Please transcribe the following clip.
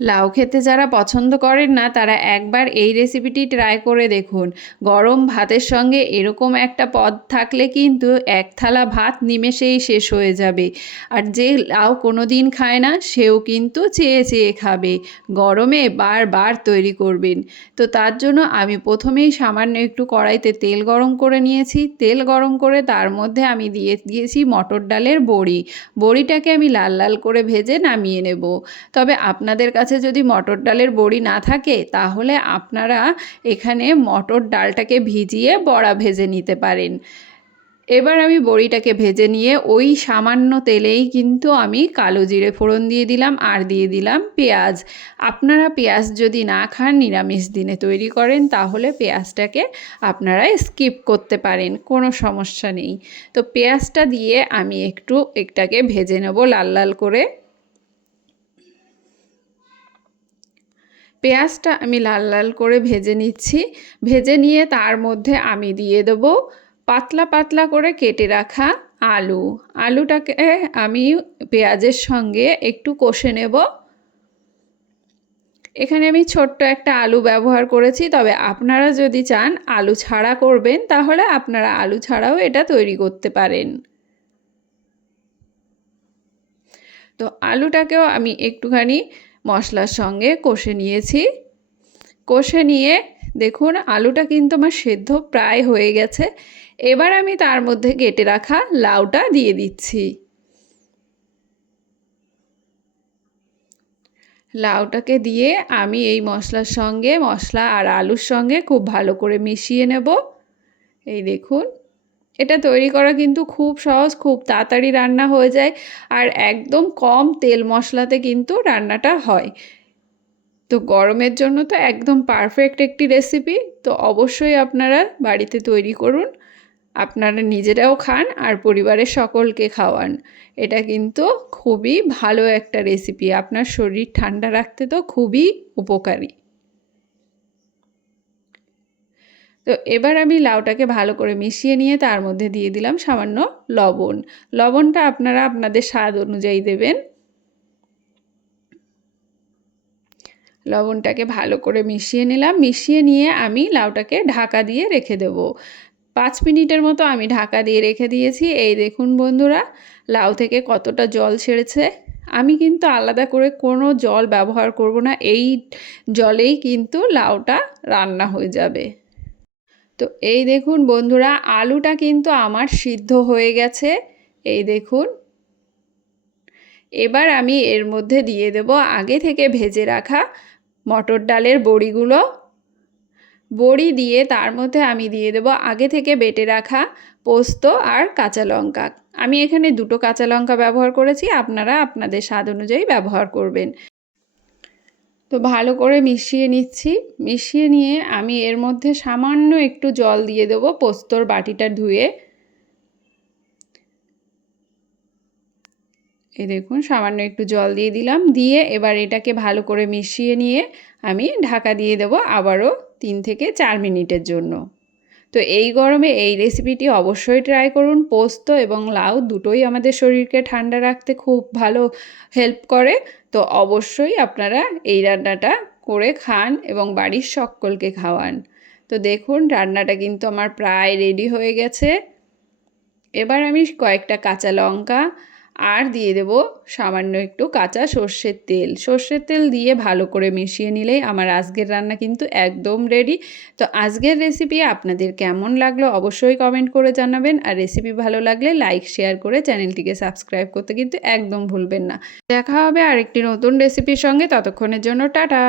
লাউ খেতে যারা পছন্দ করেন না তারা একবার এই রেসিপিটি ট্রাই করে দেখুন। গরম ভাতের সঙ্গে এরকম একটা পদ থাকলে কিন্তু এক থালা ভাত নিমেষেই শেষ হয়ে যাবে। আর যে লাউ কোনো দিন খায় না সেও কিন্তু চেয়ে চেয়ে খাবে। গরমে বারবার তৈরি করবেন। তো তার জন্য আমি প্রথমেই সামান্য একটু কড়াইতে তেল গরম করে নিয়েছি। তেল গরম করে তার মধ্যে আমি দিয়েছি মটর ডালের বড়ি। বড়িটাকে আমি লাল লাল করে ভেজে নামিয়ে নেব। তবে আপনাদের কাছে যদি মটর ডালের বড়ি না থাকে তাহলে আপনারা এখানে মটর ডালটাকে ভিজিয়ে বড়া ভেজে নিতে পারেন। এবার আমি বড়িটাকে ভেজে নিয়ে ওই সামান্য তেলেই কিন্তু আমি কালো জিরে ফোড়ন দিয়ে দিলাম আর দিয়ে দিলাম পেঁয়াজ। আপনারা পেঁয়াজ যদি না খান, নিরামিষ দিনে তৈরি করেন, তাহলে পেঁয়াজটাকে আপনারা স্কিপ করতে পারেন, কোনো সমস্যা নেই। তো পেঁয়াজটা দিয়ে আমি একটু এটাকে ভেজে নেব লাল লাল করে। পেঁয়াজটা আমি লাল লাল করে ভেজে নিচ্ছি। ভেজে নিয়ে তার মধ্যে আমি দিয়ে দেবো পাতলা পাতলা করে কেটে রাখা আলু। আলুটাকে আমি পেঁয়াজের সঙ্গে একটু কষে নেব। এখানে আমি ছোট্ট একটা আলু ব্যবহার করেছি, তবে আপনারা যদি চান আলু ছাড়া করবেন তাহলে আপনারা আলু ছাড়াও এটা তৈরি করতে পারেন। তো আলুটাকেও আমি একটুখানি মশলার সঙ্গে কষে নিয়েছি। কষে নিয়ে দেখুন আলুটা কিন্তু আমার সেদ্ধ প্রায় হয়ে গেছে। এবার আমি তার মধ্যে কেটে রাখা লাউটা দিয়ে দিচ্ছি। লাউটাকে দিয়ে আমি এই মশলার সঙ্গে, মশলা আর আলুর সঙ্গে খুব ভালো করে মিশিয়ে নেব। এই দেখুন, এটা তৈরি করা কিন্তু খুব সহজ, খুব তাড়াতাড়ি রান্না হয়ে যায় আর একদম কম তেল মশলাতে কিন্তু রান্নাটা হয়। তো গরমের জন্য তো একদম পারফেক্ট একটি রেসিপি। তো অবশ্যই আপনারা বাড়িতে তৈরি করুন, আপনারা নিজেরাও খান আর পরিবারের সকলকে খাওয়ান। এটা কিন্তু খুবই ভালো একটা রেসিপি, আপনার শরীর ঠান্ডা রাখতে তো খুবই উপকারী। তো এবার আমি লাউটাকে ভালো করে মিশিয়ে নিয়ে তার মধ্যে দিয়ে দিলাম সামান্য লবণ। লবণটা আপনারা আপনাদের স্বাদ অনুযায়ী দেবেন। লবণটাকে ভালো করে মিশিয়ে নিলাম। মিশিয়ে নিয়ে আমি লাউটাকে ঢাকা দিয়ে রেখে দেব। 5 মিনিটের মতো আমি ঢাকা দিয়ে রেখে দিয়েছি। এই দেখুন বন্ধুরা, লাউ থেকে কতটা জল ছেড়েছে। আমি কিন্তু আলাদা করে কোনো জল ব্যবহার করব না, এই জলেই কিন্তু লাউটা রান্না হয়ে যাবে। তো এই দেখুন বন্ধুরা, আলুটা কিন্তু আমার সিদ্ধ হয়ে গেছে। এই দেখুন, এবার আমি এর মধ্যে দিয়ে দেব আগে থেকে ভেজে রাখা মটর ডালের বড়িগুলো। বড়ি দিয়ে তার মধ্যে আমি দিয়ে দেব আগে থেকে বেটে রাখা পোস্ত আর কাঁচা লঙ্কা। আমি এখানে 2টো কাঁচা লঙ্কা ব্যবহার করেছি, আপনারা আপনাদের স্বাদ অনুযায়ী ব্যবহার করবেন। তো ভালো করে মিশিয়ে নিচ্ছি। মিশিয়ে নিয়ে আমি এর মধ্যে সামান্য একটু জল দিয়ে দেবো পোস্তর বাটিটা ধুয়ে। এই দেখুন সামান্য একটু জল দিয়ে দিলাম। দিয়ে এবার এটাকে ভালো করে মিশিয়ে নিয়ে আমি ঢাকা দিয়ে দেবো আবারও 3 থেকে 4 মিনিটের জন্য। তো এই গরমে এই রেসিপিটি অবশ্যই ট্রাই করুন। পোস্ত এবং লাউ দুটোই আমাদের শরীরকে ঠান্ডা রাখতে খুব ভালো হেল্প করে। তো অবশ্যই আপনারা এই রান্নাটা করে খান এবং বাড়ির সকলকে খাওয়ান। তো দেখুন রান্নাটা কিন্তু আমার প্রায় রেডি হয়ে গেছে। এবার আমি কয়েকটা কাঁচা লঙ্কা আর দিয়ে দেব সামান্য একটু কাঁচা সর্ষের তেল। সর্ষের তেল দিয়ে ভালো করে মিশিয়ে নিলেই আমার আজকের রান্না কিন্তু একদম রেডি। তো আজকের রেসিপি আপনাদের কেমন লাগলো অবশ্যই কমেন্ট করে জানাবেন। আর রেসিপি ভালো লাগলে লাইক শেয়ার করে চ্যানেলটিকে সাবস্ক্রাইব করতে কিন্তু একদম ভুলবেন না। দেখা হবে আরেকটি নতুন রেসিপির সঙ্গে, ততক্ষণের জন্য টাটা।